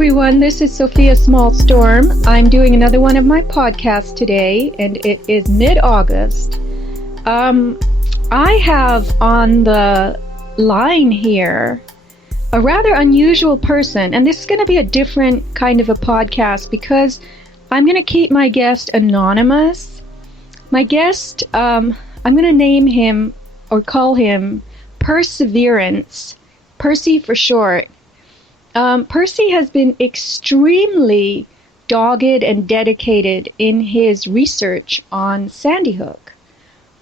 everyone, this is Sofia Smallstorm. I'm doing another one of my podcasts today, and it is mid-August. I have on the line here a rather unusual person, and this is going to be a different kind of a podcast because I'm going to keep my guest anonymous. My guest, I'm going to name him or call him Perseverance, Percy for short. Percy has been extremely dogged and dedicated in his research on Sandy Hook.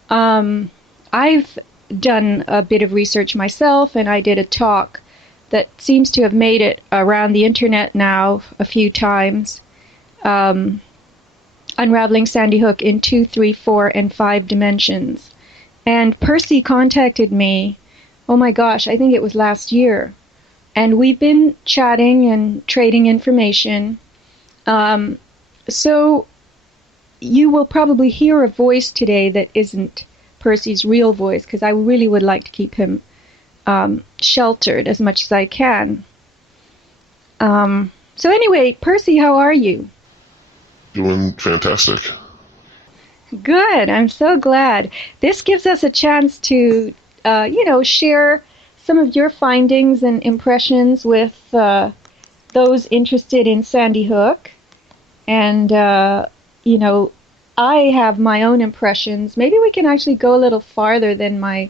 I've done a bit of research myself, and I did a talk that seems to have made it around the internet now a few times, unraveling Sandy Hook in 2, 3, 4, and 5 dimensions. And Percy contacted me, oh my gosh, I think it was last year. And we've been chatting and trading information. So you will probably hear a voice today that isn't Percy's real voice, because I really would like to keep him sheltered as much as I can. So anyway, Percy, how are you? Doing fantastic. Good. I'm so glad. This gives us a chance to, share some of your findings and impressions with those interested in Sandy Hook. And, I have my own impressions. Maybe we can actually go a little farther than my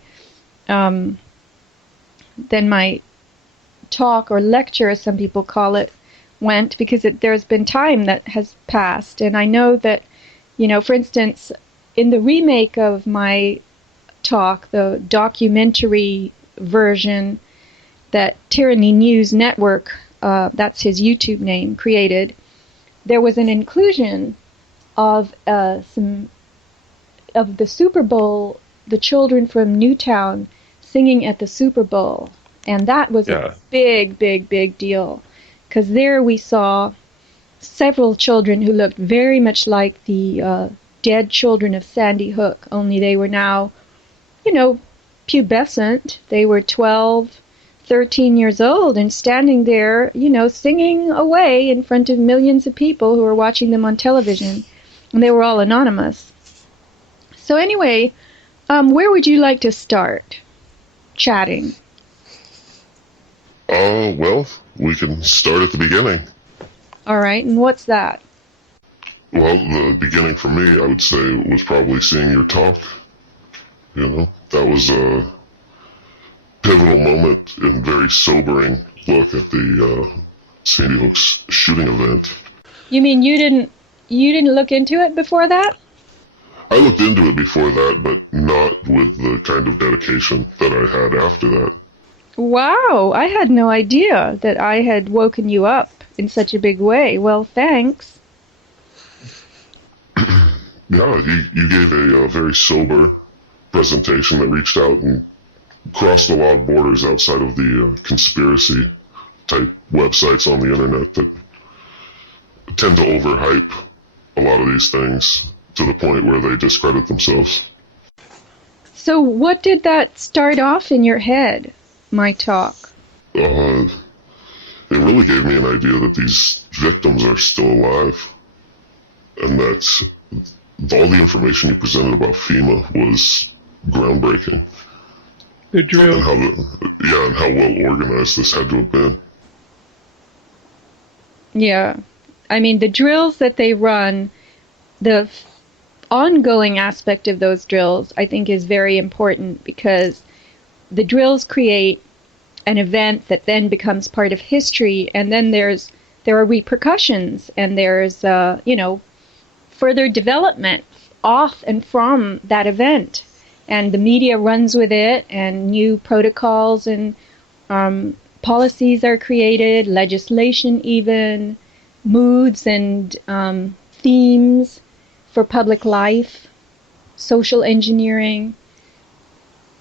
talk or lecture, as some people call it, went, because there's been time that has passed. And I know that, for instance, in the remake of my talk, the documentary version that Tyranny News Network, that's his YouTube name, created, there was an inclusion of some of the Super Bowl, the children from Newtown singing at the Super Bowl. And that was a big, big, big deal, because there we saw several children who looked very much like the dead children of Sandy Hook, only they were now, pubescent. They were 12, 13 years old and standing there, singing away in front of millions of people who were watching them on television. And they were all anonymous. So anyway, where would you like to start chatting? Well, we can start at the beginning. All right, and what's that? Well, the beginning for me, I would say, was probably seeing your talk. That was a pivotal moment and very sobering look at the Sandy Hook's shooting event. You mean you didn't look into it before that? I looked into it before that, but not with the kind of dedication that I had after that. Wow, I had no idea that I had woken you up in such a big way. Well, thanks. Yeah, you gave a very sober presentation that reached out and crossed a lot of borders outside of the conspiracy type websites on the internet that tend to overhype a lot of these things to the point where they discredit themselves. So what did that start off in your head, my talk? It really gave me an idea that these victims are still alive, and that all the information you presented about FEMA was groundbreaking. The drill. And how well organized this had to have been. Yeah. I mean, the drills that they run, the ongoing aspect of those drills, I think is very important, because the drills create an event that then becomes part of history, and then there are repercussions, and there's, further development off and from that event. And the media runs with it, and new protocols and policies are created, legislation even, moods and themes for public life, social engineering.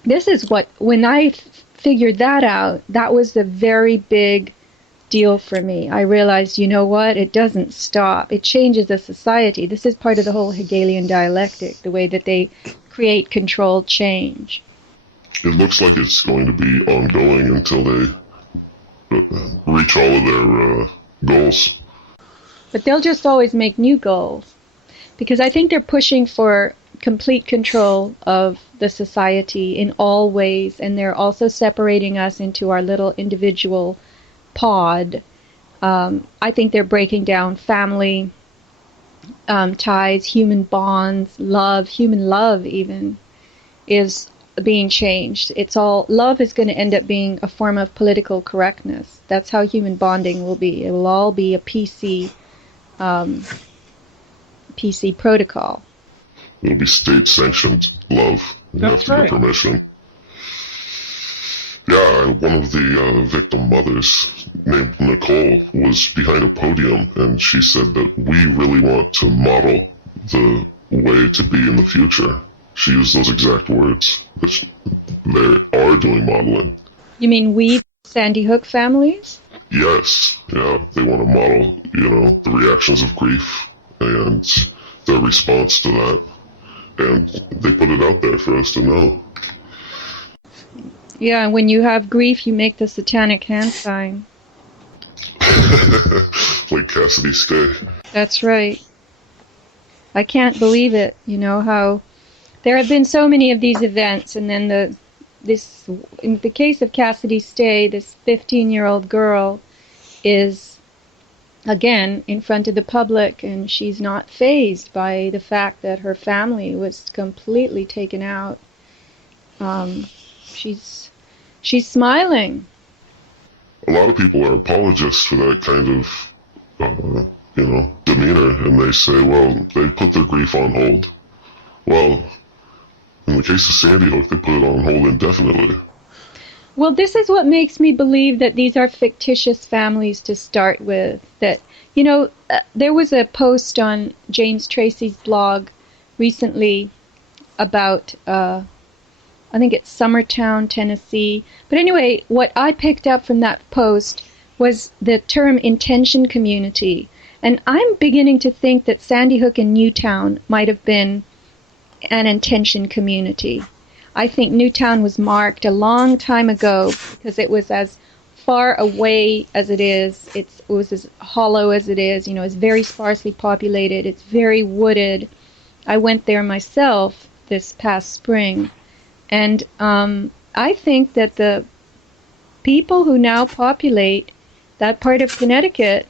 This is when I figured that out, that was a very big deal for me. I realized, it doesn't stop. It changes a society. This is part of the whole Hegelian dialectic, the way that they create controlled change. It looks like it's going to be ongoing until they reach all of their goals. But they'll just always make new goals. Because I think they're pushing for complete control of the society in all ways, and they're also separating us into our little individual pod. I think they're breaking down family ties, human bonds, love, human love even is being changed. It's all, love is going to end up being a form of political correctness. That's how human bonding will be. It will all be a PC protocol. It'll be state-sanctioned love. You have That's to right. get permission. Yeah, one of the victim mothers, named Nicole, was behind a podium, and she said that we really want to model the way to be in the future. She used those exact words. That they are doing modeling. You mean we, Sandy Hook families? Yes, yeah, they want to model, the reactions of grief and their response to that. And they put it out there for us to know. Yeah, and when you have grief, you make the satanic hand sign. Like Cassidy Stay. That's right. I can't believe it, how there have been so many of these events, and then in the case of Cassidy Stay, this 15-year-old girl is, again, in front of the public, and she's not fazed by the fact that her family was completely taken out. She's smiling. A lot of people are apologists for that kind of, demeanor, and they say, well, they put their grief on hold. Well, in the case of Sandy Hook, they put it on hold indefinitely. Well, this is what makes me believe that these are fictitious families to start with. That, there was a post on James Tracy's blog recently about, I think it's Summertown, Tennessee. But anyway, what I picked up from that post was the term intention community. And I'm beginning to think that Sandy Hook and Newtown might have been an intention community. I think Newtown was marked a long time ago because it was as far away as it is. It was as hollow as it is. It's very sparsely populated. It's very wooded. I went there myself this past spring. And I think that the people who now populate that part of Connecticut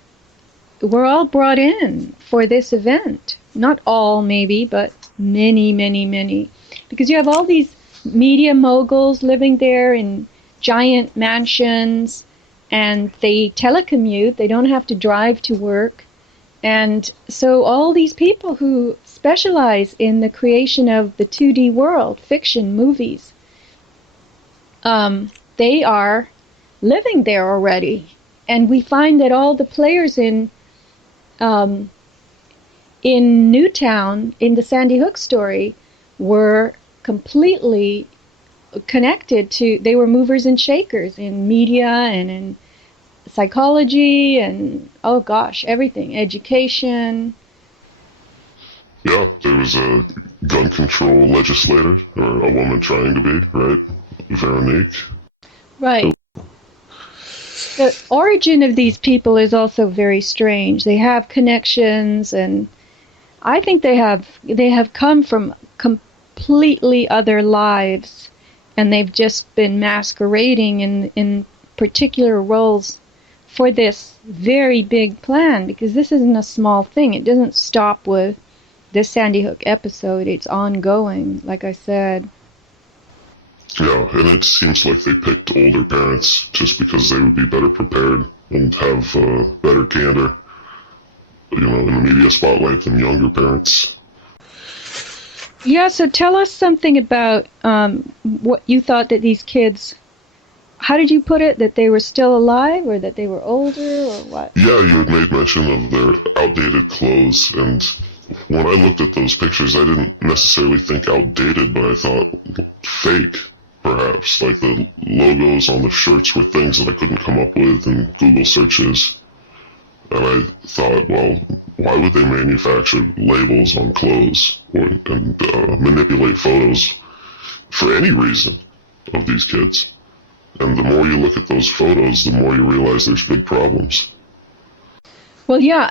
were all brought in for this event. Not all, maybe, but many, many, many. Because you have all these media moguls living there in giant mansions, and they telecommute. They don't have to drive to work. And so all these people who specialize in the creation of the 2D world, fiction, movies, they are living there already. And we find that all the players in Newtown, in the Sandy Hook story, were completely connected to, they were movers and shakers in media and in psychology and, oh gosh, everything, education. Yeah, there was a gun control legislator, or a woman trying to be, right? Veronique. Right. The origin of these people is also very strange. They have connections, and I think they have come from completely other lives, and they've just been masquerading in particular roles for this very big plan, because this isn't a small thing. It doesn't stop with this Sandy Hook episode. It's ongoing, like I said. Yeah, and it seems like they picked older parents just because they would be better prepared and have better candor, in the media spotlight than younger parents. Yeah, so tell us something about what you thought that these kids, how did you put it, that they were still alive or that they were older or what? Yeah, you had made mention of their outdated clothes, and when I looked at those pictures, I didn't necessarily think outdated, but I thought fake, perhaps. Like the logos on the shirts were things that I couldn't come up with in Google searches. And I thought, well, why would they manufacture labels on clothes and manipulate photos for any reason of these kids? And the more you look at those photos, the more you realize there's big problems. Well, yeah,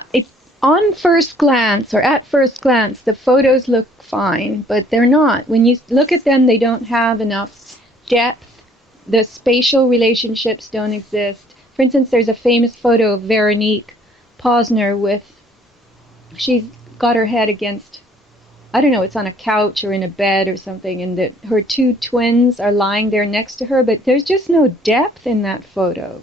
on first glance or at first glance, the photos look fine, but they're not. When you look at them, they don't have enough depth. The spatial relationships don't exist. For instance, there's a famous photo of Veronique Posner she's got her head against, I don't know, it's on a couch or in a bed or something, and her two twins are lying there next to her, but there's just no depth in that photo.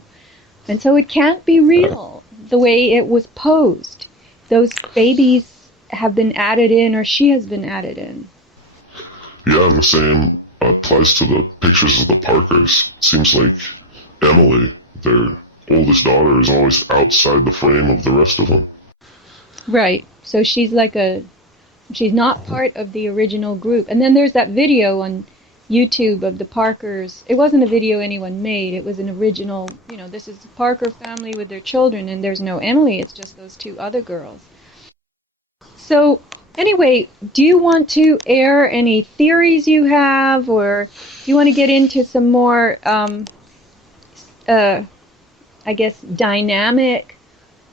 And so it can't be real the way it was posed. Those babies have been added in, or she has been added in. Yeah, and the same applies to the pictures of the Parkers. Seems like Emily, their oldest daughter, is always outside the frame of the rest of them. Right. So she's not part of the original group. And then there's that video on YouTube of the Parkers. It wasn't a video anyone made. It was an original, this is the Parker family with their children, and there's no Emily. It's just those two other girls. So anyway, do you want to air any theories you have, or do you want to get into some more, I guess, dynamic,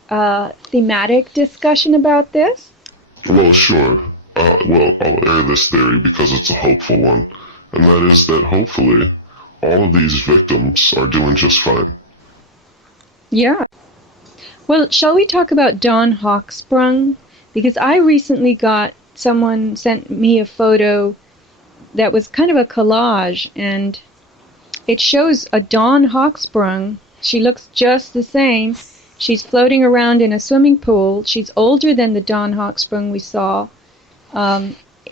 thematic discussion about this? Well, sure. I'll air this theory because it's a hopeful one, and that is that hopefully all of these victims are doing just fine. Yeah. Well, shall we talk about Dawn Hawksprung? Because I recently someone sent me a photo that was kind of a collage, and it shows a Dawn Hawksprung. She looks just the same. She's floating around in a swimming pool. She's older than the Dawn Hawksprung we saw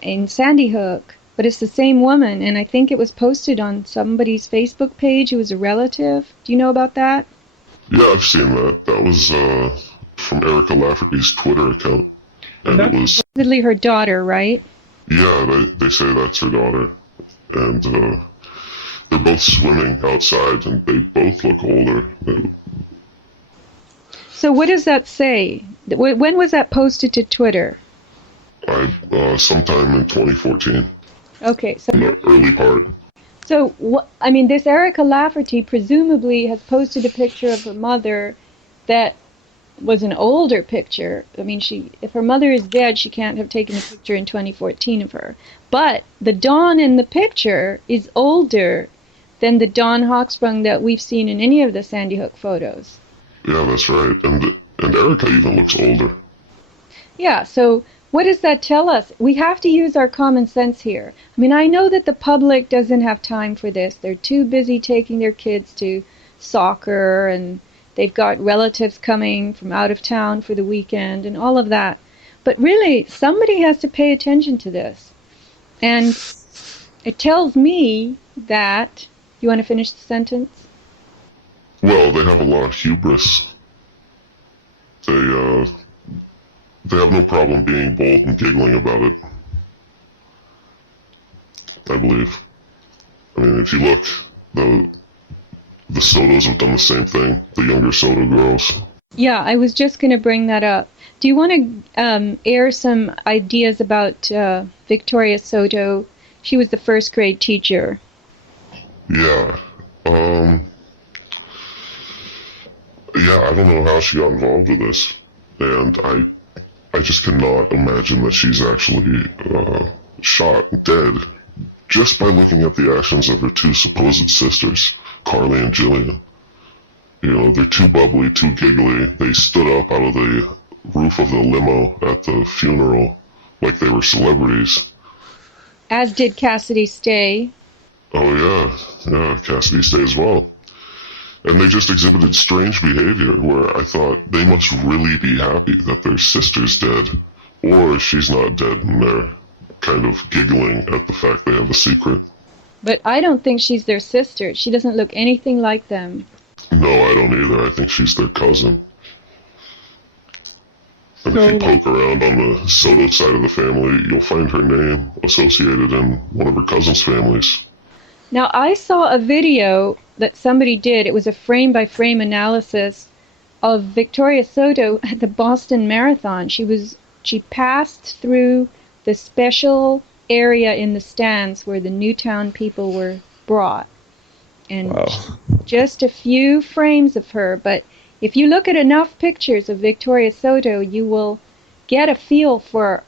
in Sandy Hook, but it's the same woman, and I think it was posted on somebody's Facebook page who was a relative. Do you know about that? Yeah, I've seen that. That was from Erica Lafferty's Twitter account, and it was supposedly her daughter, right? Yeah, they say that's her daughter, and they're both swimming outside, and they both look older. So what does that say? When was that posted to Twitter? Sometime in 2014. Okay, so in the early part. So this Erica Lafferty presumably has posted a picture of her mother that was an older picture. I mean, if her mother is dead, she can't have taken a picture in 2014 of her. But the Dawn in the picture is older than the Dawn Hawksprung that we've seen in any of the Sandy Hook photos. Yeah, that's right. And Erica even looks older. Yeah, so what does that tell us? We have to use our common sense here. I mean, I know that the public doesn't have time for this. They're too busy taking their kids to soccer, and they've got relatives coming from out of town for the weekend and all of that. But really, somebody has to pay attention to this. And it tells me that... You want to finish the sentence? Well, they have a lot of hubris. They have no problem being bold and giggling about it. I believe. I mean, if you look, the Sotos have done the same thing. The younger Soto girls. Yeah, I was just going to bring that up. Do you want to air some ideas about Victoria Soto? She was the first grade teacher. Yeah. I don't know how she got involved with this, and I just cannot imagine that she's actually shot dead just by looking at the actions of her two supposed sisters, Carly and Jillian. They're too bubbly, too giggly. They stood up out of the roof of the limo at the funeral like they were celebrities. As did Cassidy Stay. Oh, yeah, Cassidy Stay as well. And they just exhibited strange behavior where I thought they must really be happy that their sister's dead, or she's not dead, and they're kind of giggling at the fact they have a secret. But I don't think she's their sister. She doesn't look anything like them. No, I don't either. I think she's their cousin. And if you poke around on the Soto side of the family, you'll find her name associated in one of her cousin's families. Now, I saw a video that somebody did. It was a frame-by-frame analysis of Victoria Soto at the Boston Marathon. She passed through the special area in the stands where the Newtown people were brought. And just a few frames of her, but If you look at enough pictures of Victoria Soto, you will get a feel for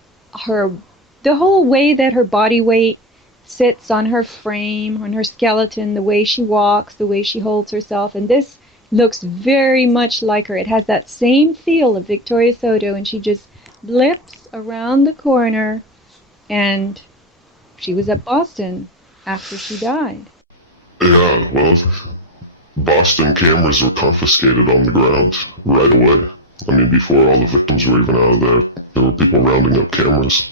the whole way that her body weight sits on her frame, on her skeleton, the way she walks, the way she holds herself, and this looks very much like her. It has that same feel of Victoria Soto, and she just blips around the corner, and she was at Boston after she died. Yeah, well, Boston cameras were confiscated on the ground right away. I mean, before all the victims were even out of there were people rounding up cameras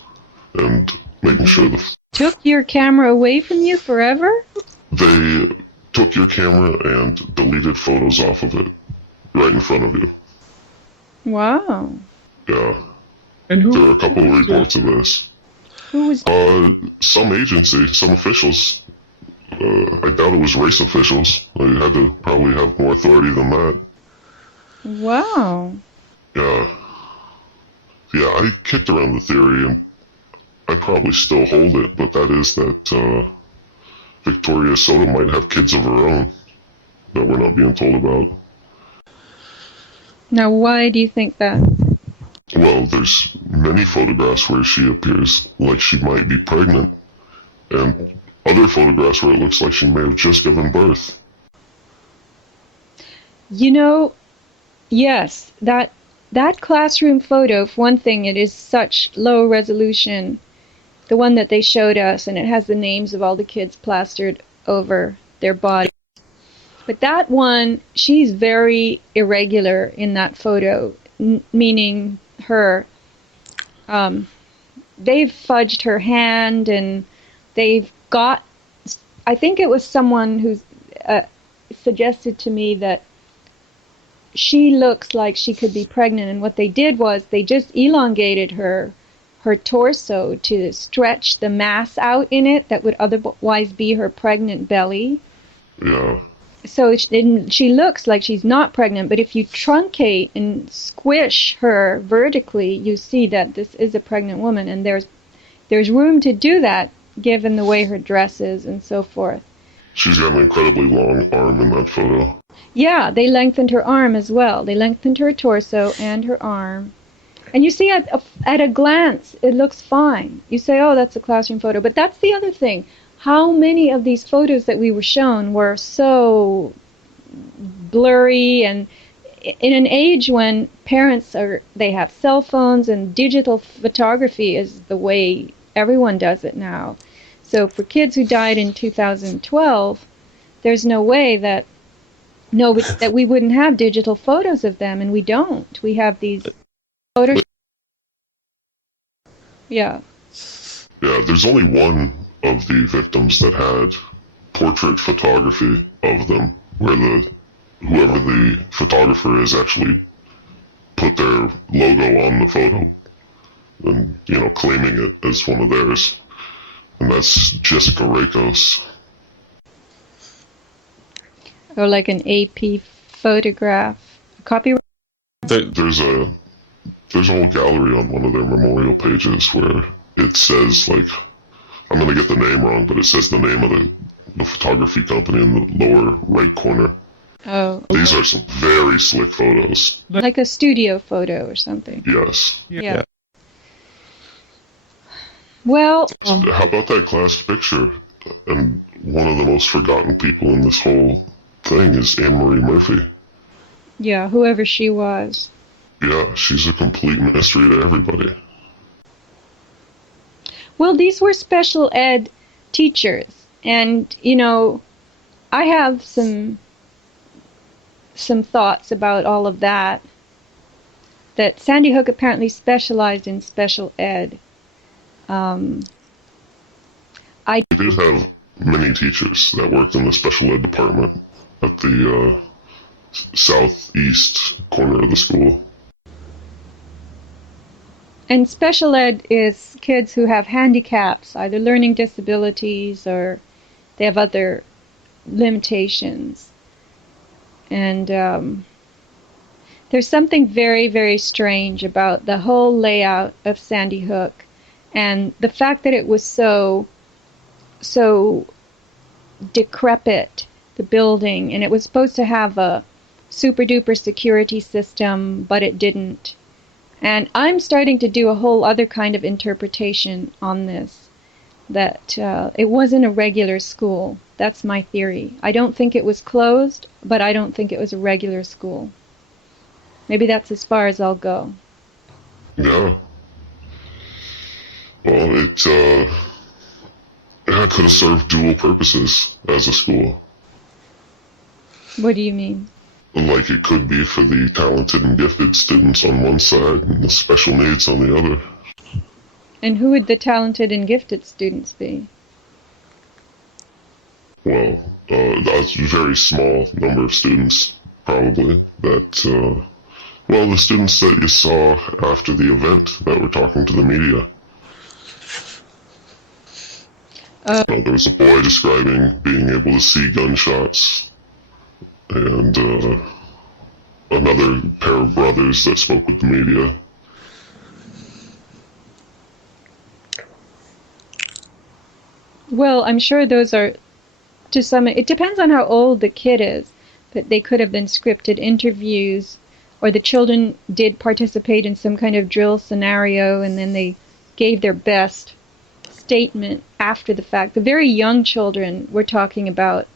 and making sure Took your camera away from you forever? they took your camera and deleted photos off of it right in front of you. Wow. Yeah. And who? There are a couple of reports of this. Who was... Some agency, some officials. I doubt it was race officials. You had to probably have more authority than that. Wow. Yeah. Yeah, I kicked around the theory, and I probably still hold it, but that is that Victoria Soto might have kids of her own that we're not being told about. Now, why do you think that? Well, there's many photographs where she appears like she might be pregnant, and other photographs where it looks like she may have just given birth. You know, yes, that classroom photo, for one thing, it is such low resolution. The one that they showed us, and it has the names of all the kids plastered over their body. But that one, she's very irregular in that photo, meaning her, they've fudged her hand, and they've got, I think it was someone who suggested to me that she looks like she could be pregnant, and what they did was they just elongated her torso to stretch the mass out in it that would otherwise be her pregnant belly. Yeah. So she looks like she's not pregnant, but if you truncate and squish her vertically, you see that this is a pregnant woman, and there's room to do that given the way her dress is and so forth. She's got an incredibly long arm in that photo. Yeah, they lengthened her arm as well. They lengthened her torso and her arm. And you see at a glance, it looks fine. You say, oh, that's a classroom photo. But that's the other thing. How many of these photos that we were shown were so blurry, and in an age when parents they have cell phones and digital photography is the way everyone does it now. So for kids who died in 2012, there's no way that we wouldn't have digital photos of them, and we don't. We have these photos. Yeah. Yeah, there's only one of the victims that had portrait photography of them, where whoever the photographer is actually put their logo on the photo and, claiming it as one of theirs. And that's Jessica Rakos. Or like an AP photograph. Copyright? There's a whole gallery on one of their memorial pages where it says, like, I'm going to get the name wrong, but it says the name of the photography company in the lower right corner. Oh. These are some very slick photos. Like a studio photo or something. Yes. Yeah. Well... How about that class picture? And one of the most forgotten people in this whole thing is Anne-Marie Murphy. Yeah, whoever she was. Yeah, she's a complete mystery to everybody. Well, these were special ed teachers, and, I have some thoughts about all of that. That Sandy Hook apparently specialized in special ed. We did have many teachers that worked in the special ed department at the southeast corner of the school. And special ed is kids who have handicaps, either learning disabilities or they have other limitations. And there's something very, very strange about the whole layout of Sandy Hook, and the fact that it was so decrepit, the building, and it was supposed to have a super duper security system, but it didn't. And I'm starting to do a whole other kind of interpretation on this, that it wasn't a regular school. That's my theory. I don't think it was closed, but I don't think it was a regular school. Maybe that's as far as I'll go. Yeah. Well, it could have served dual purposes as a school. What do you mean? Like it could be for the talented and gifted students on one side and the special needs on the other. And who would the talented and gifted students be? Well, a very small number of students, probably, that, well, the students that you saw after the event that were talking to the media. There was a boy describing being able to see gunshots, and another pair of brothers that spoke with the media. Well, I'm sure those are, to some, it depends on how old the kid is, but they could have been scripted interviews, or the children did participate in some kind of drill scenario, and then they gave their best statement after the fact. The very young children were talking about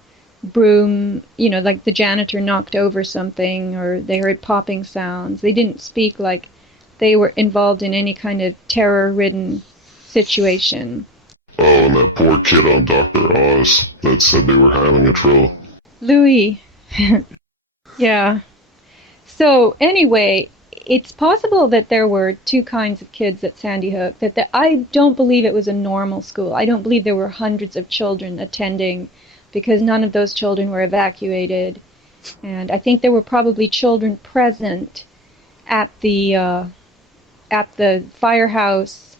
broom, like the janitor knocked over something, or they heard popping sounds. They didn't speak like they were involved in any kind of terror-ridden situation. Oh, and that poor kid on Dr. Oz that said they were having a drill. Louis. Yeah. So anyway, it's possible that there were two kinds of kids at Sandy Hook. I don't believe it was a normal school. I don't believe there were hundreds of children attending, because none of those children were evacuated. And I think there were probably children present at the firehouse.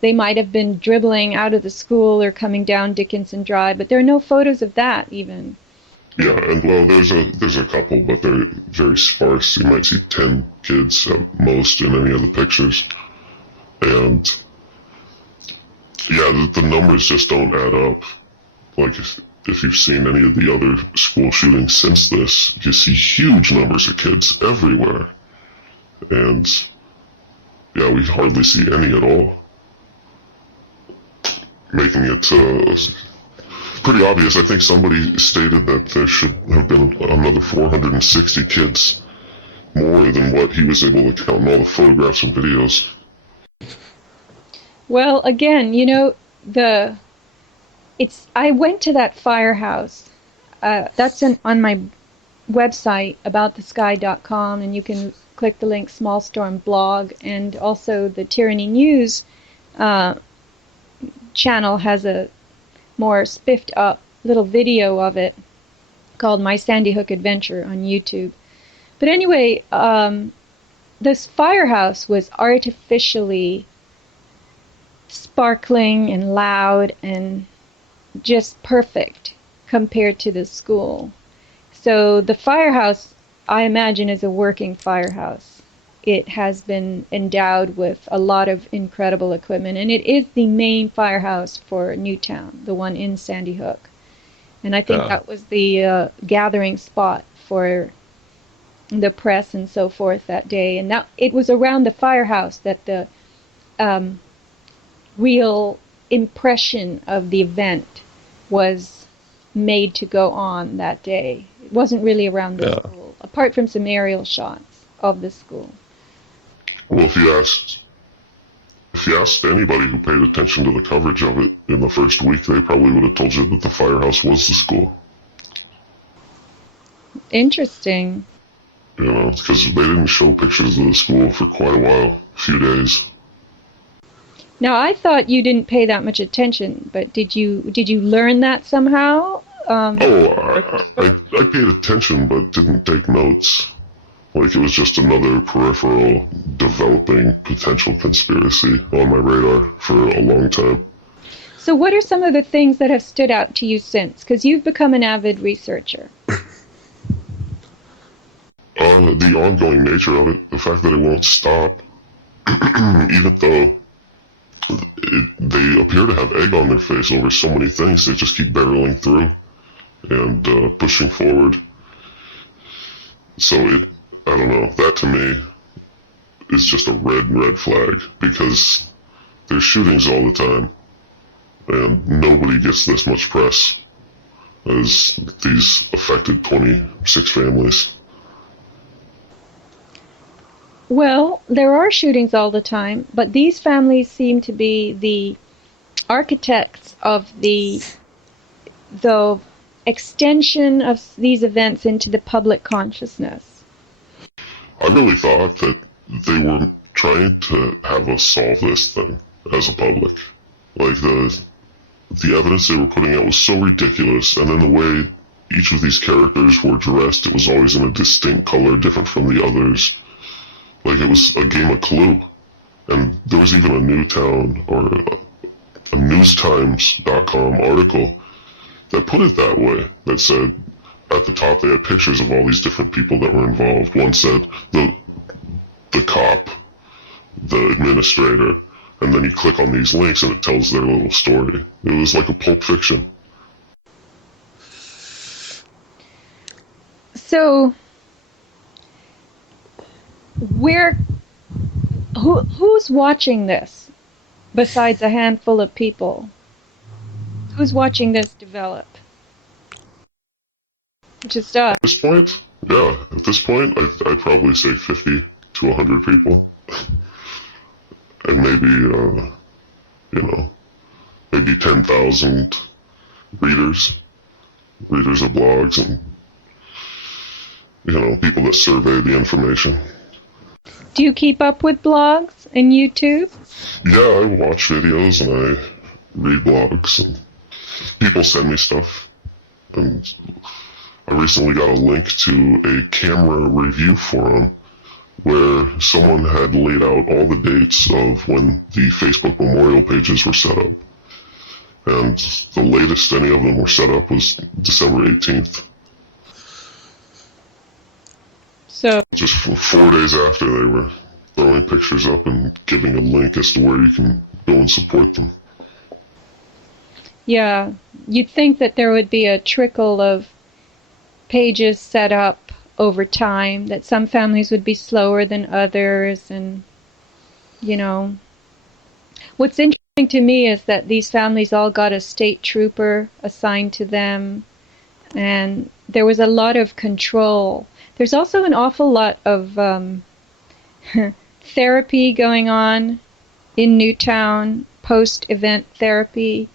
They might have been dribbling out of the school or coming down Dickinson Drive, but there are no photos of that even. Yeah, and well, there's a couple, but they're very sparse. You might see 10 kids at most in any of the pictures. And yeah, the numbers just don't add up. Like, if you've seen any of the other school shootings since this, you see huge numbers of kids everywhere. And yeah, we hardly see any at all. Making it pretty obvious. I think somebody stated that there should have been another 460 kids more than what he was able to count in all the photographs and videos. Well, again, I went to that firehouse. That's on my website, aboutthesky.com, and you can click the link Smallstorm blog, and also the Tyranny News channel has a more spiffed up little video of it called My Sandy Hook Adventure on YouTube. But anyway, this firehouse was artificially sparkling and loud and just perfect compared to the school. So the firehouse, I imagine, is a working firehouse. It has been endowed with a lot of incredible equipment, and it is the main firehouse for Newtown, the one in Sandy Hook. And I think that was the gathering spot for the press and so forth that day. And it was around the firehouse that the real impression of the event was made to go on that day. It wasn't really around the school, apart from some aerial shots of the school. Well, if you asked anybody who paid attention to the coverage of it in the first week, they probably would have told you that the firehouse was the school. Interesting. Because they didn't show pictures of the school for quite a while, a few days. Now, I thought you didn't pay that much attention, but did you learn that somehow? I paid attention, but didn't take notes. Like, it was just another peripheral, developing potential conspiracy on my radar for a long time. So what are some of the things that have stood out to you since? Because you've become an avid researcher. The ongoing nature of it, the fact that it won't stop, even though they appear to have egg on their face over so many things, they just keep barreling through and pushing forward. So I don't know, that to me is just a red flag, because there's shootings all the time, and nobody gets this much press as these affected 26 families. Well, there are shootings all the time, but these families seem to be the architects of the extension of these events into the public consciousness. I really thought that they were trying to have us solve this thing as a public. Like, the evidence they were putting out was so ridiculous, and then the way each of these characters were dressed, it was always in a distinct color, different from the others. Like, it was a game of Clue. And there was even a Newtown or a newstimes.com article that put it that way, that said, at the top they had pictures of all these different people that were involved. One said the cop, the administrator, and then you click on these links and it tells their little story. It was like a Pulp Fiction. So, who's watching this besides a handful of people? Who's watching this develop? Just us. At this point, yeah, I'd probably say 50 to 100 people. And maybe, maybe 10,000 readers of blogs, and, people that survey the information. Do you keep up with blogs and YouTube? Yeah, I watch videos and I read blogs, and people send me stuff. And I recently got a link to a camera review forum where someone had laid out all the dates of when the Facebook memorial pages were set up. And the latest any of them were set up was December 18th. So, just 4 days after they were throwing pictures up and giving a link as to where you can go and support them. yeah, you'd think that there would be a trickle of pages set up over time, that some families would be slower than others, and, What's interesting to me is that these families all got a state trooper assigned to them, and there was a lot of control. There's also an awful lot of therapy going on in Newtown, post-event therapy.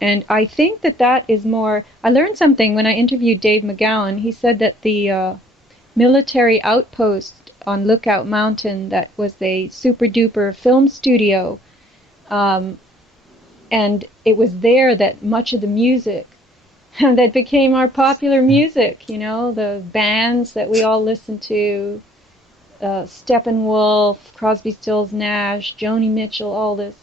And I think that is more... I learned something when I interviewed Dave McGowan. He said that the military outpost on Lookout Mountain, that was a super-duper film studio, and it was there that much of the music that became our popular music, the bands that we all listened to, Steppenwolf, Crosby, Stills, Nash, Joni Mitchell, all this.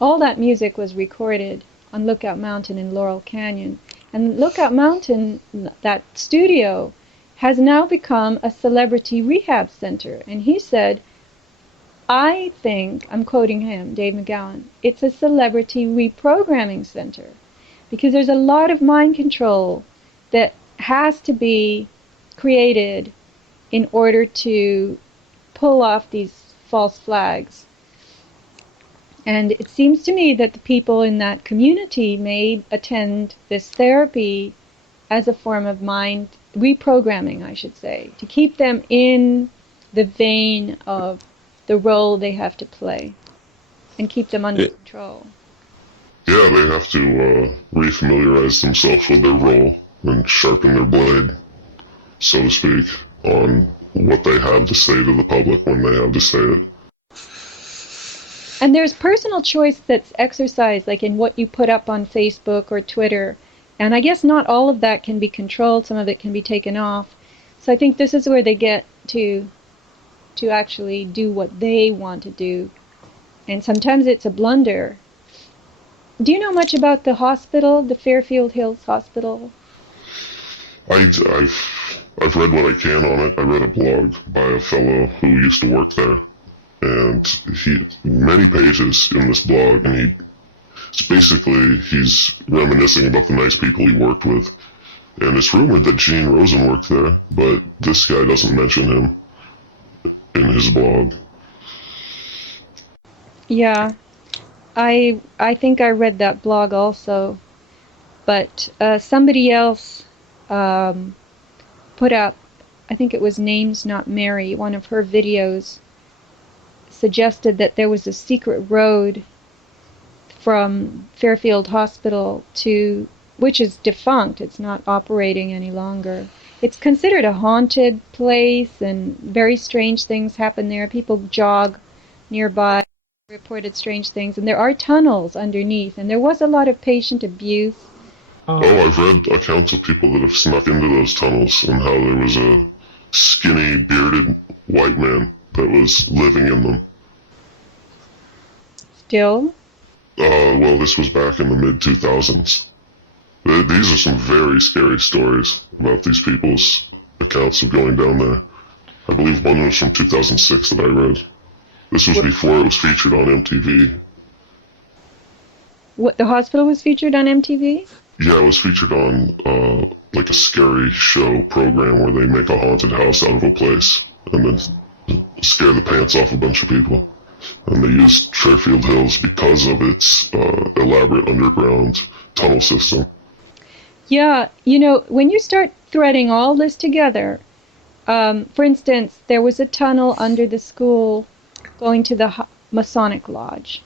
All that music was recorded on Lookout Mountain in Laurel Canyon. And Lookout Mountain, that studio, has now become a celebrity rehab center. And he said, I think, I'm quoting him, Dave McGowan, it's a celebrity reprogramming center. Because there's a lot of mind control that has to be created in order to pull off these false flags. And it seems to me that the people in that community may attend this therapy as a form of mind reprogramming, I should say, to keep them in the vein of the role they have to play and keep them under control. Yeah, they have to refamiliarize themselves with their role and sharpen their blade, so to speak, on what they have to say to the public when they have to say it. And there's personal choice that's exercised, like in what you put up on Facebook or Twitter. And I guess not all of that can be controlled. Some of it can be taken off. So I think this is where they get to actually do what they want to do. And sometimes it's a blunder. Do you know much about the hospital, the Fairfield Hills Hospital? I've read what I can on it. I read a blog by a fellow who used to work there. And many pages in this blog, and he's reminiscing about the nice people he worked with. And it's rumored that Gene Rosen worked there, but this guy doesn't mention him in his blog. Yeah, I think I read that blog also, but somebody else put up, I think it was Names Not Mary, one of her videos suggested that there was a secret road from Fairfield Hospital to, which is defunct, it's not operating any longer. It's considered a haunted place, and very strange things happen there. People jog nearby, reported strange things, and there are tunnels underneath, and there was a lot of patient abuse. Oh, I've read accounts of people that have snuck into those tunnels and how there was a skinny, bearded white man that was living in them. Still? Well, this was back in the mid-2000s. These are some very scary stories about these people's accounts of going down there. I believe one was from 2006 that I read. This was before it was featured on MTV. What, the hospital was featured on MTV? Yeah, it was featured on like a scary show program where they make a haunted house out of a place and then scare the pants off a bunch of people. And they used Fairfield Hills because of its elaborate underground tunnel system. Yeah, you know, when you start threading all this together, for instance, there was a tunnel under the school going to the Masonic Lodge.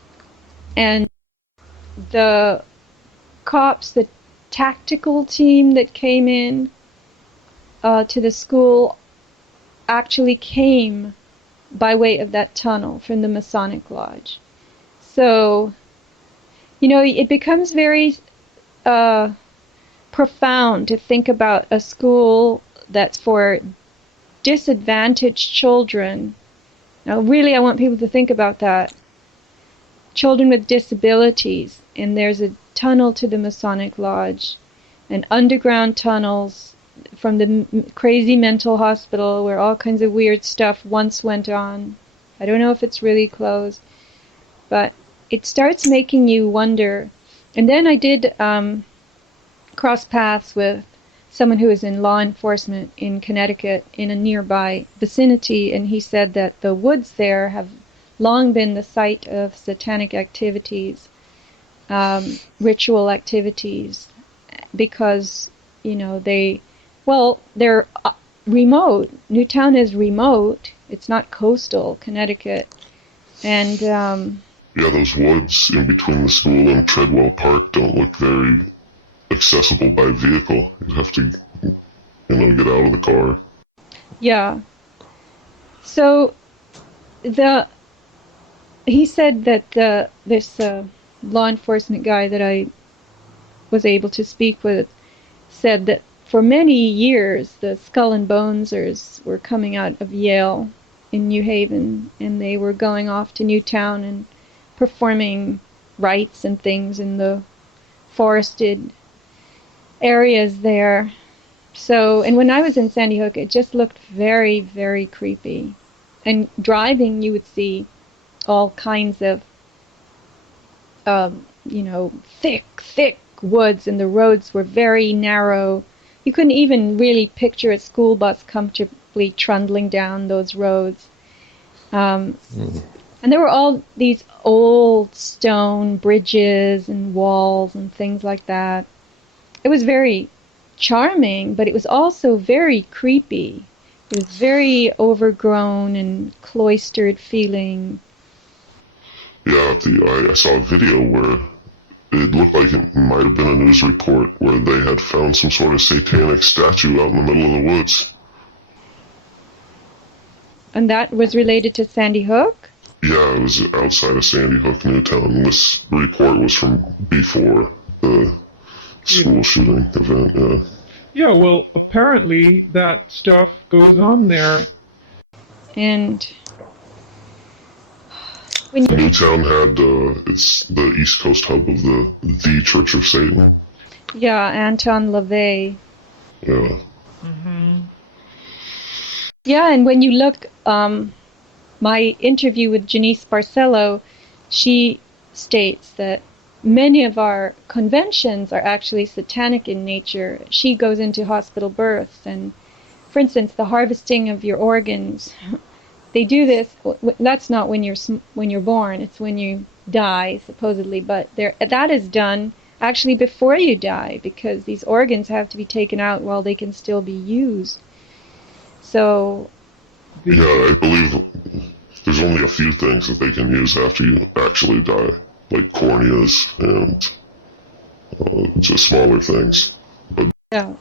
And the cops, the tactical team that came in to the school actually came by way of that tunnel from the Masonic Lodge. So, you know, it becomes very profound to think about a school that's for disadvantaged children. Now, really, I want people to think about that. Children with disabilities, and there's a tunnel to the Masonic Lodge, and underground tunnels from the crazy mental hospital where all kinds of weird stuff once went on. I don't know if it's really closed, but it starts making you wonder. And then I did cross paths with someone who was in law enforcement in Connecticut in a nearby vicinity, and he said that the woods there have long been the site of satanic activities, ritual activities, because, you know, they're remote. Newtown is remote. It's not coastal Connecticut. And yeah, those woods in between the school and Treadwell Park don't look very accessible by vehicle. You'd have to, you know, get out of the car. yeah. So he said that this law enforcement guy that I was able to speak with said that for many years the Skull and Bonesers were coming out of Yale in New Haven, and they were going off to Newtown and performing rites and things in the forested areas there. So, and when I was in Sandy Hook, it just looked very, very creepy. And driving, you would see all kinds of, you know, thick woods, and the roads were very narrow. You couldn't even really picture a school bus comfortably trundling down those roads. And there were all these old stone bridges and walls and things like that. It was very charming, but it was also very creepy. It was very overgrown and cloistered feeling. Yeah, I saw a video where it looked like it might have been a news report where they had found some sort of satanic statue out in the middle of the woods. And that was related to Sandy Hook? Yeah, it was outside of Sandy Hook, Newtown. This report was from before the school shooting event, yeah. Yeah, well, apparently that stuff goes on there. And when Newtown had, it's the East Coast hub of the Church of Satan. yeah, Anton LaVey. Yeah. Yeah, and when you look, my interview with Janice Barcelo, she states that many of our conventions are actually satanic in nature. She goes into hospital births, and for instance, the harvesting of your organs. They do this. That's not when you're born. It's when you die, supposedly. But that is done actually before you die, because these organs have to be taken out while they can still be used. So. Yeah, I believe there's only a few things that they can use after you actually die, like corneas and just smaller things. But Yeah,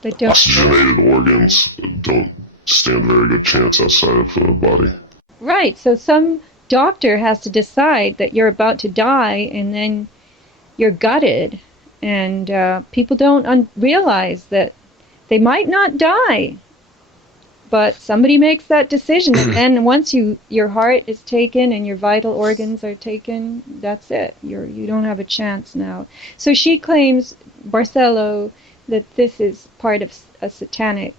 they don't. oxygenated organs don't stand a very good chance outside of the body. Right, so some doctor has to decide that you're about to die, and then you're gutted, and people don't realize that they might not die, but somebody makes that decision, and then once your heart is taken and your vital organs are taken, that's it. You don't have a chance now. So she claims, Barcelo, that this is part of a satanic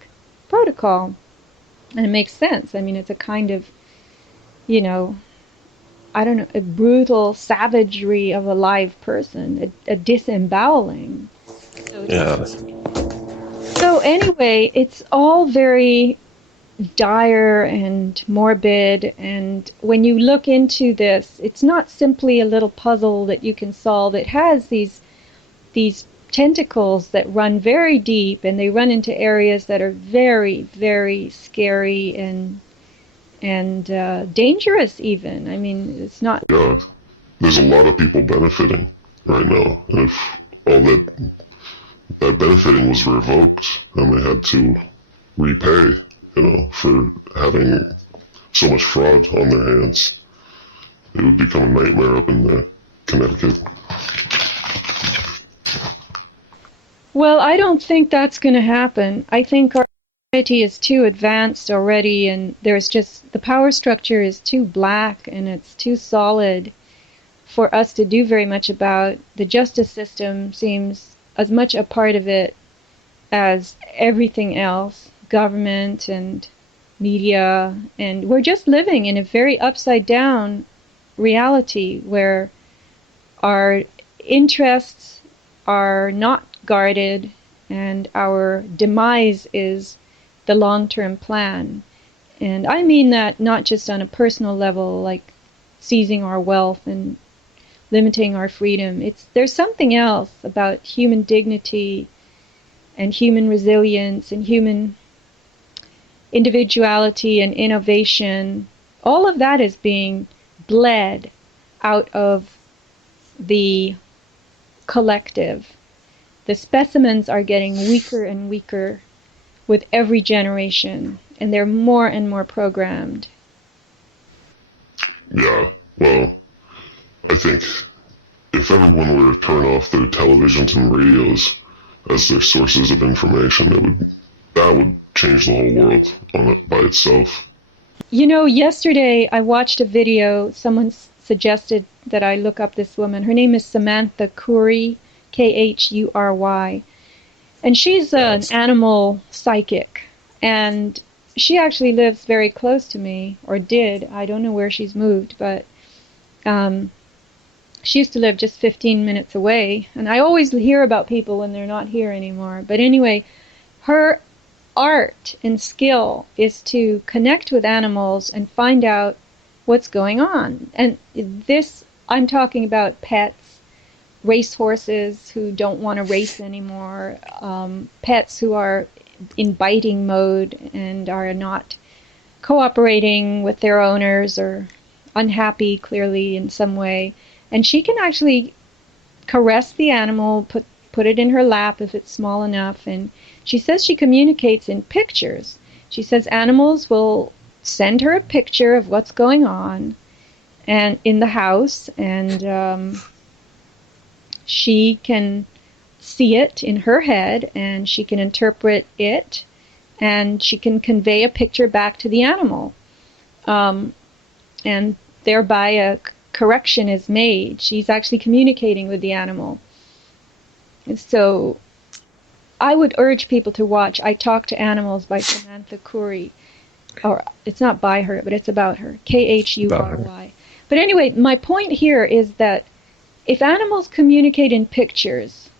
protocol. And it makes sense. I mean, it's a kind of, I don't know, a brutal savagery of a live person, a disemboweling. Yeah. So anyway, it's all very dire and morbid, and when you look into this, it's not simply a little puzzle that you can solve. It has these tentacles that run very deep, and they run into areas that are very, very scary and dangerous even. I mean, it's not... Yeah, there's a lot of people benefiting right now, and if all that benefiting was revoked and they had to repay, for having so much fraud on their hands, it would become a nightmare up in Connecticut. Well, I don't think that's going to happen. I think our society is too advanced already, and there's just, the power structure is too black and it's too solid for us to do very much about. The justice system seems as much a part of it as everything else, government and media, and we're just living in a very upside down reality where our interests are not guarded, and our demise is the long-term plan. And I mean that not just on a personal level, like seizing our wealth and limiting our freedom. There's something else about human dignity and human resilience and human individuality and innovation. All of that is being bled out of the collective. The specimens are getting weaker and weaker with every generation, and they're more and more programmed. Yeah, well, I think if everyone were to turn off their televisions and radios as their sources of information, that would change the whole world by itself. Yesterday I watched a video. Someone suggested that I look up this woman. Her name is Samantha Khury, Khury, and she's an animal psychic, and she actually lives very close to me, or did. I don't know where she's moved, but she used to live just 15 minutes away, and I always hear about people when they're not here anymore. But anyway, her art and skill is to connect with animals and find out what's going on. And this, I'm talking about pets, racehorses who don't want to race anymore, pets who are in biting mode and are not cooperating with their owners or unhappy clearly in some way. And she can actually caress the animal, put it in her lap if it's small enough, and she says she communicates in pictures. She says animals will send her a picture of what's going on and in the house, and she can see it in her head, and she can interpret it, and she can convey a picture back to the animal, and thereby a correction is made. She's actually communicating with the animal. And so I would urge people to watch I Talk to Animals by Samantha Khury. Or it's not by her, but it's about her. Khury. But anyway, my point here is that if animals communicate in pictures,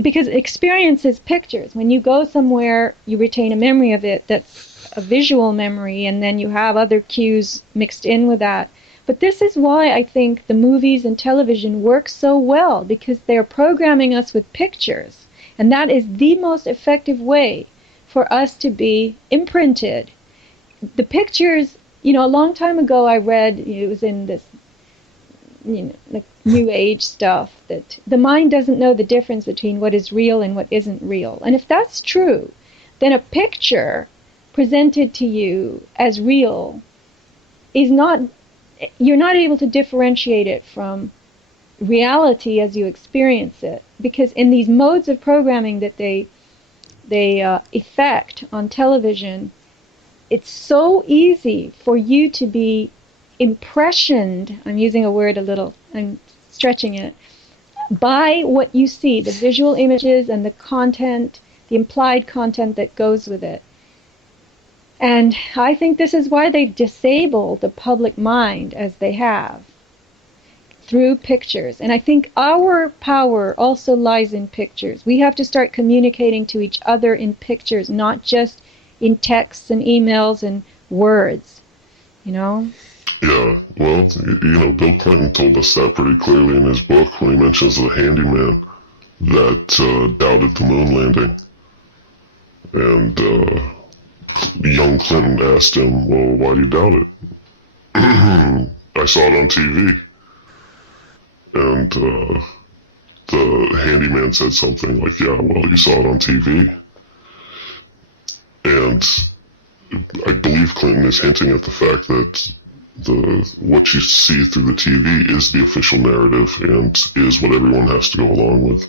because experience is pictures. When you go somewhere, you retain a memory of it that's a visual memory, and then you have other cues mixed in with that. But this is why I think the movies and television work so well, because they're programming us with pictures. And that is the most effective way for us to be imprinted. The pictures, a long time ago I read, it was in this, like New Age stuff, that the mind doesn't know the difference between what is real and what isn't real. And if that's true, then a picture presented to you as real is not, you're not able to differentiate it from reality as you experience it, because in these modes of programming that they effect on television, it's so easy for you to be impressioned, I'm using a word a little, I'm stretching it, by what you see, the visual images and the content, the implied content that goes with it. And I think this is why they've disabled the public mind as they have, through pictures. And I think our power also lies in pictures. We have to start communicating to each other in pictures, not just in texts and emails and words, Yeah, well, Bill Clinton told us that pretty clearly in his book when he mentions the handyman that doubted the moon landing. And young Clinton asked him, well, why do you doubt it? I saw it on TV. And the handyman said something like, yeah, well, you saw it on TV. And I believe Clinton is hinting at the fact that what you see through the TV is the official narrative and is what everyone has to go along with.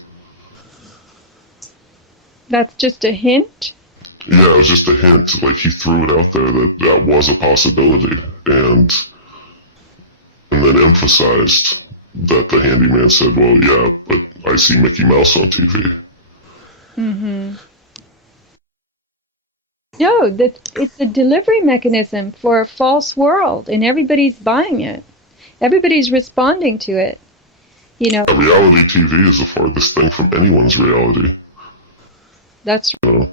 That's just a hint? Yeah, it was just a hint. Like, he threw it out there that was a possibility, and then emphasized that the handyman said, well, yeah, but I see Mickey Mouse on TV. Mm-hmm. No, it's a delivery mechanism for a false world, and everybody's buying it. Everybody's responding to it. Reality TV is the farthest thing from anyone's reality. That's right.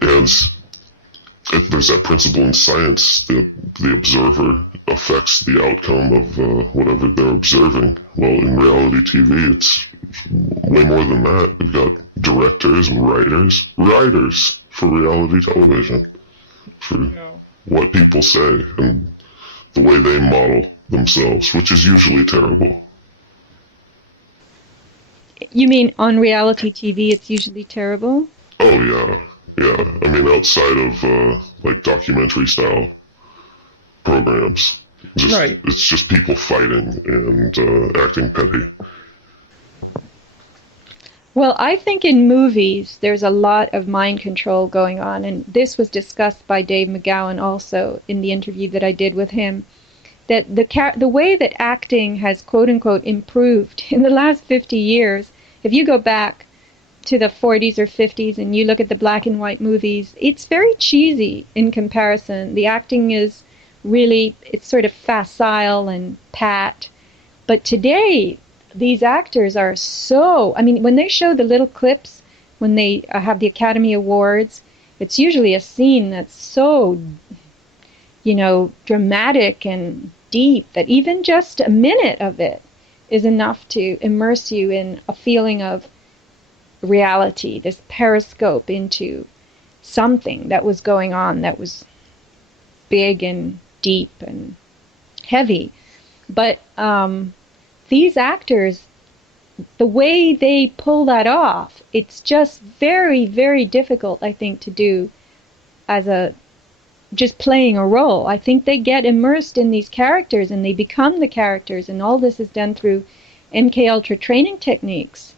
And there's that principle in science that the observer affects the outcome of whatever they're observing. Well, in reality TV, it's way more than that. We've got directors and writers for reality television, for what people say and the way they model themselves, which is usually terrible. You mean on reality TV it's usually terrible? Oh, yeah. I mean, outside of, like, documentary-style programs. Right. It's just people fighting and acting petty. Well, I think in movies there's a lot of mind control going on, and this was discussed by Dave McGowan also in the interview that I did with him, that the way that acting has quote-unquote improved in the last 50 years, if you go back to the 40s or 50s and you look at the black and white movies, it's very cheesy in comparison. The acting is really, it's sort of facile and pat. But today, these actors are so, I mean, when they show the little clips, when they have the Academy Awards, it's usually a scene that's so, dramatic and deep that even just a minute of it is enough to immerse you in a feeling of reality, this periscope into something that was going on that was big and deep and heavy. But these actors, the way they pull that off, it's just very, very difficult, I think, to do as just playing a role. I think they get immersed in these characters and they become the characters, and all this is done through MK Ultra training techniques.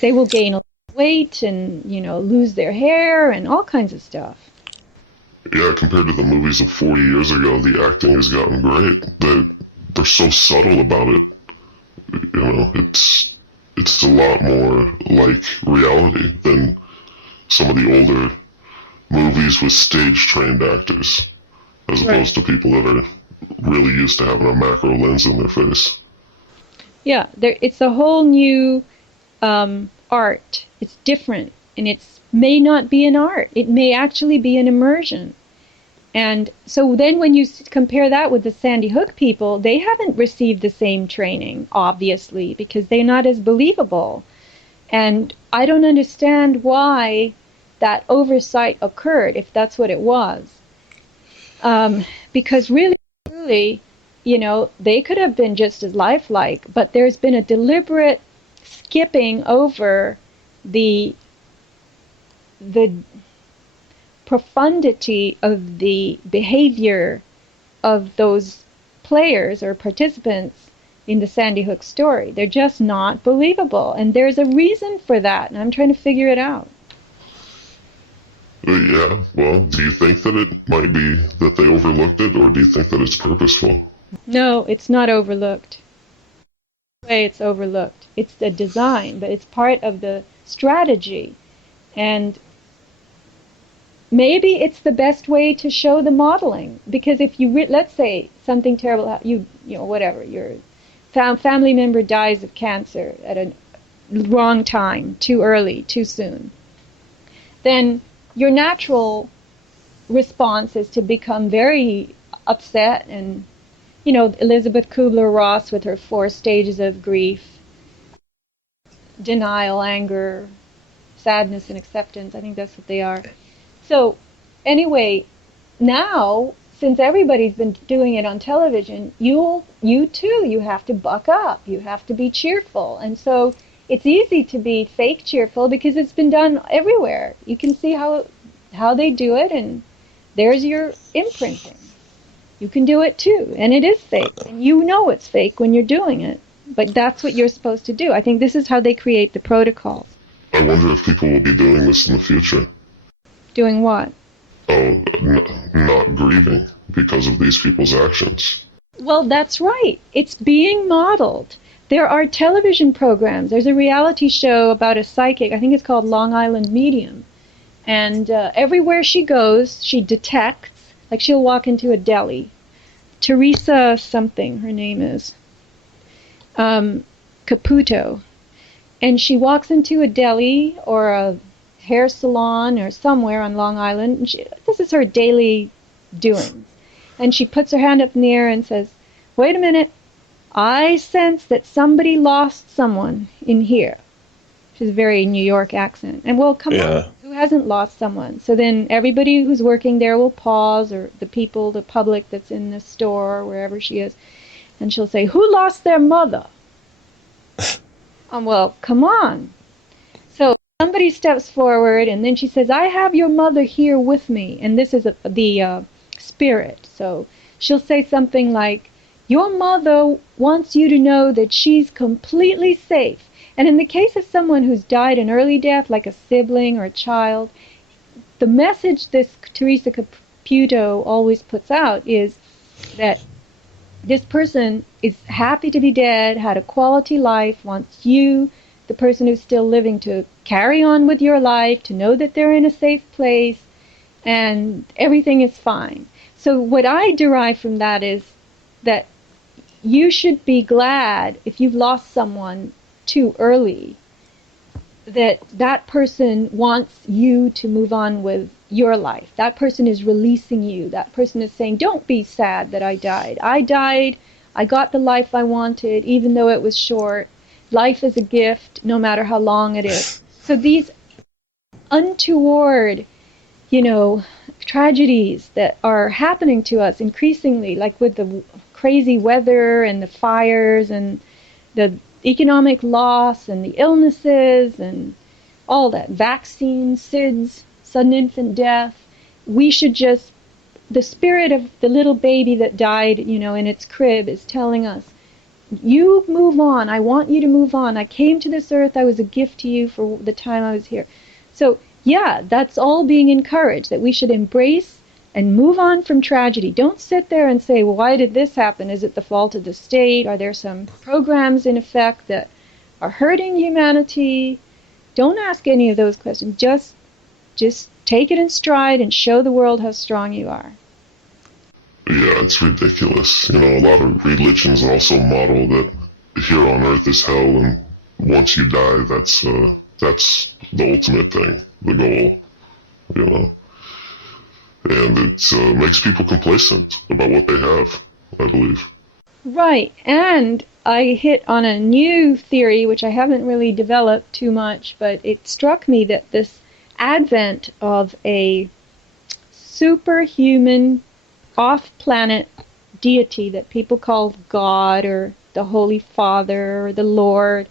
They will gain a lot of weight and, lose their hair and all kinds of stuff. Yeah, compared to the movies of 40 years ago, the acting has gotten great. They're so subtle about it. It's a lot more like reality than some of the older movies with stage-trained actors, as opposed to people that are really used to having a macro lens in their face. Yeah, it's a whole new art. It's different, and it may not be an art. It may actually be an immersion. And so then when you compare that with the Sandy Hook people, they haven't received the same training, obviously, because they're not as believable. And I don't understand why that oversight occurred, if that's what it was. Because really, truly, they could have been just as lifelike, but there's been a deliberate skipping over the profundity of the behavior of those players or participants in the Sandy Hook story. They're just not believable, and there's a reason for that, and I'm trying to figure it out. Yeah, well, do you think that it might be that they overlooked it, or do you think that it's purposeful? No, it's not overlooked. It's overlooked. It's the design, but it's part of the strategy. And maybe it's the best way to show the modeling, because if you let's say something terrible, whatever, your family member dies of cancer at a wrong time, too early, too soon, then your natural response is to become very upset. And Elizabeth Kubler-Ross with her 4 stages of grief: denial, anger, sadness, and acceptance. I think that's what they are. So anyway, now, since everybody's been doing it on television, you too, you have to buck up. You have to be cheerful. And so it's easy to be fake cheerful because it's been done everywhere. You can see how they do it, and there's your imprinting. You can do it too, and it is fake. And you know it's fake when you're doing it. But that's what you're supposed to do. I think this is how they create the protocols. I wonder if people will be doing this in the future. Doing what? Oh, not grieving because of these people's actions. Well, that's right. It's being modeled. There are television programs. There's a reality show about a psychic. I think it's called Long Island Medium. And everywhere she goes, she detects, like she'll walk into a deli. Teresa something, her name is. Caputo. And she walks into a deli or a hair salon or somewhere on Long Island, and this is her daily doings. And she puts her hand up in the air and says, "Wait a minute, I sense that somebody lost someone in here." She's a very New York accent. And well, come on, who hasn't lost someone? So then everybody who's working there will pause, or the public that's in the store or wherever she is, and she'll say, "Who lost their mother?" Well, come on. So somebody steps forward, and then she says, "I have your mother here with me." And this is the spirit. So she'll say something like, "Your mother wants you to know that she's completely safe." And in the case of someone who's died an early death, like a sibling or a child, the message this Teresa Caputo always puts out is that this person is happy to be dead, had a quality life, wants you, the person who's still living, to carry on with your life, to know that they're in a safe place, and everything is fine. So what I derive from that is that you should be glad if you've lost someone too early, that that person wants you to move on with your life. That person is releasing you. That person is saying, "Don't be sad that I died. I died. I got the life I wanted, even though it was short. Life is a gift, no matter how long it is." So these untoward, tragedies that are happening to us increasingly, like with the crazy weather and the fires and the economic loss and the illnesses and all that, vaccines, SIDS, sudden infant death, we should just, the spirit of the little baby that died, in its crib is telling us, you move on. I want you to move on. I came to this earth. I was a gift to you for the time I was here. So, yeah, that's all being encouraged, that we should embrace and move on from tragedy. Don't sit there and say, well, why did this happen? Is it the fault of the state? Are there some programs in effect that are hurting humanity? Don't ask any of those questions. Just take it in stride and show the world how strong you are. Yeah, it's ridiculous. You know, a lot of religions also model that here on Earth is hell, and once you die, that's the ultimate thing, the goal. You know, and it makes people complacent about what they have, I believe. Right, and I hit on a new theory, which I haven't really developed too much, but it struck me that this advent of a superhuman off-planet deity that people call God or the Holy Father or the Lord,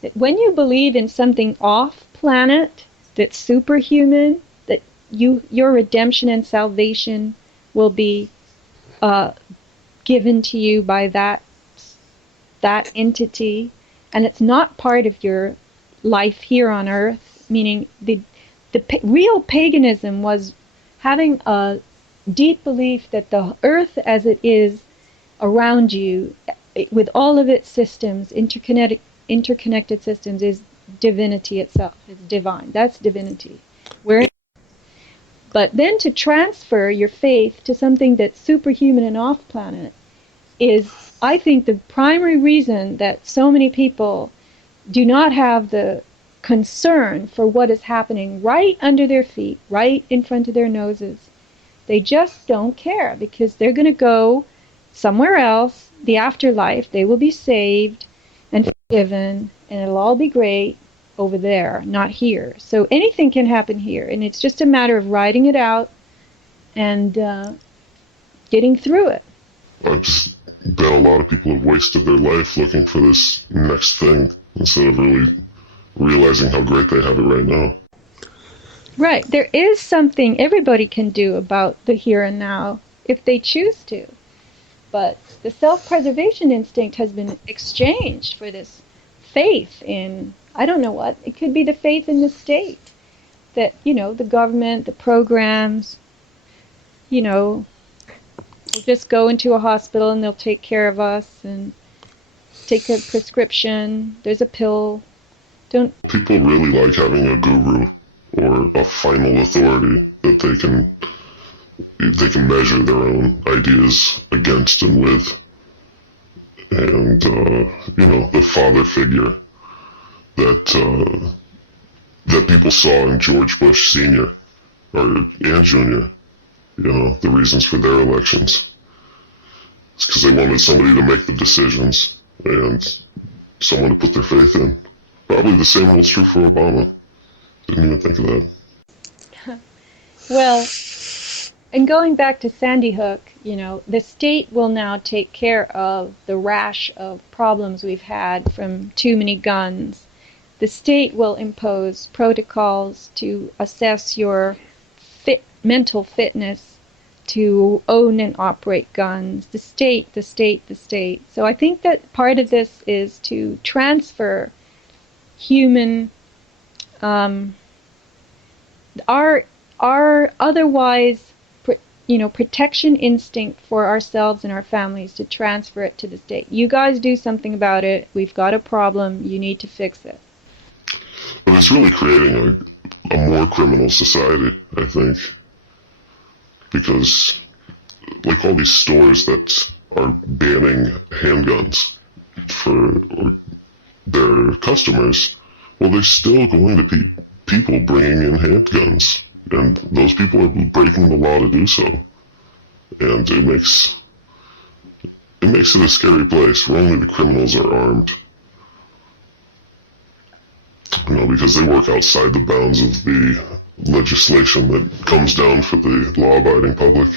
that when you believe in something off-planet that's superhuman, that your redemption and salvation will be given to you by that entity, and it's not part of your life here on Earth, meaning the real paganism was having a deep belief that the Earth as it is around you, with all of its systems, interconnected systems, is divinity itself. It's divine. That's divinity. But then to transfer your faith to something that's superhuman and off-planet is, I think, the primary reason that so many people do not have the concern for what is happening right under their feet, right in front of their noses. They just don't care because they're going to go somewhere else, the afterlife. They will be saved and forgiven, and it'll all be great over there, not here. So anything can happen here, and it's just a matter of riding it out and getting through it. I just bet a lot of people have wasted their life looking for this next thing instead of really realizing how great they have it right now. Right. There is something everybody can do about the here and now if they choose to. But the self-preservation instinct has been exchanged for this faith in, I don't know what, it could be the faith in the state. That, the government, the programs, we'll just go into a hospital and they'll take care of us and take a prescription. There's a pill. People really like having a guru or a final authority that they can measure their own ideas against and with. And, the father figure that people saw in George Bush Sr. and Jr., the reasons for their elections. It's because they wanted somebody to make the decisions and someone to put their faith in. Probably the same holds true for Obama. Didn't even think of that. Well, and going back to Sandy Hook, the state will now take care of the rash of problems we've had from too many guns. The state will impose protocols to assess your mental fitness to own and operate guns. The state. So I think that part of this is to transfer human, our otherwise, protection instinct for ourselves and our families, to transfer it to the state. You guys do something about it. We've got a problem. You need to fix it. But it's really creating a more criminal society, I think. Because, like all these stores that are banning handguns for their customers, well, there's still going to be people bringing in handguns. And those people are breaking the law to do so. And it makes it a scary place where only the criminals are armed. Because they work outside the bounds of the legislation that comes down for the law-abiding public.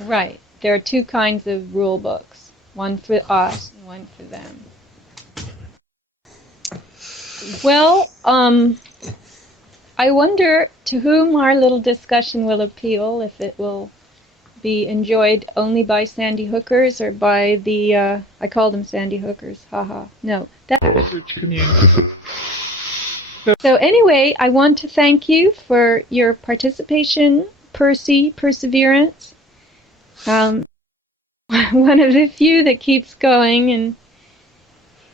Right. There are two kinds of rule books. One for us and one for them. Well, I wonder to whom our little discussion will appeal, if it will be enjoyed only by Sandy Hookers or by the, I call them Sandy Hookers, haha. No. Research community. So anyway, I want to thank you for your participation, Percy, Perseverance. One of the few that keeps going, and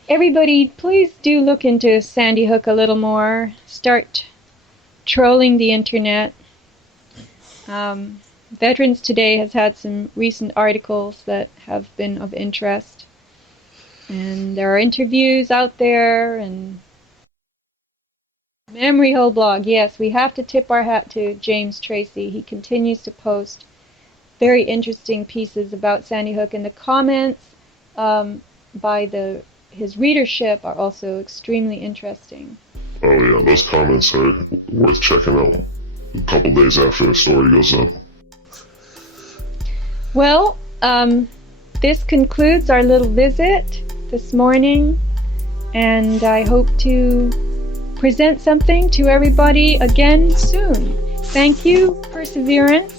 everybody, please do look into Sandy Hook a little more. Start trolling the internet. Veterans Today has had some recent articles that have been of interest. And there are interviews out there, and Memory Hole blog. Yes, we have to tip our hat to James Tracy. He continues to post very interesting pieces about Sandy Hook, and the comments by his readership are also extremely interesting. Oh yeah, those comments are worth checking out a couple days after the story goes up. Well, this concludes our little visit this morning, and I hope to present something to everybody again soon. Thank you, Perseverance.